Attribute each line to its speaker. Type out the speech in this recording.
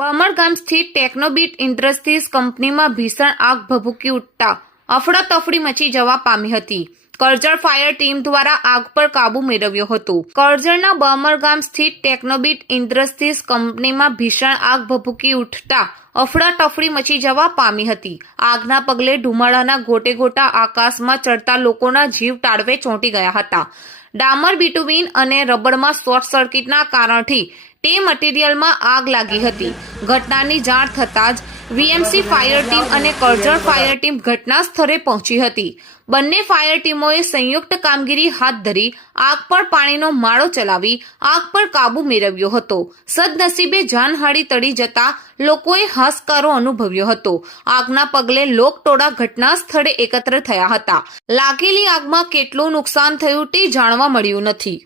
Speaker 1: બામણગામ સ્થિત ટેકનોબીટ ઇન્ડસ્ટ્રીઝ કંપનીમાં ભીષણ આગ ભભૂકી ઉઠતા અફડાતફડી મચી જવા પામી હતી. કરજણ ફાયર ટીમ દ્વારા આગ પર કાબુ મેળવ્યો હતો. કરજણના બામરગામ સ્થિત ટેકનોબીટ ઇન્ડસ્ટ્રીઝ કંપનીમાં ભીષણ આગ ભભૂકી ઉઠતા અફડાતફડી મચી જવા પામી હતી. આગના પગલે ધુમાડાના ગોટે ગોટા આકાશમાં ચડતા લોકોના જીવ ટાળવે ચોંટી ગયા હતા. ડામર બિટુમિન અને રબરમાં શોર્ટ સર્કિટના કારણથી તે મટીરિયલમાં આગ લાગી હતી. ઘટનાની જાણ થતાં જ વીએમસી ફાયર ટીમ અને કરજણ ફાયર ટીમ ઘટના સ્થળે પહોંચી હતી. બંને ફાયર ટીમોએ સંયુક્ત કામગીરી હાથ ધરી, આગ પર પાણીનો માળો ચલાવી, આગ પર કાબુ મેળવ્યો હતો. સદનસીબે જાનહાડી તળી જતા લોકોએ હાશકારો અનુભવ્યો હતો. આગના પગલે લોકટોળા ઘટના સ્થળે એકત્ર થયા હતા. લાગેલી આગમાં કેટલું નુકસાન થયું તે જાણવા મળ્યું નથી.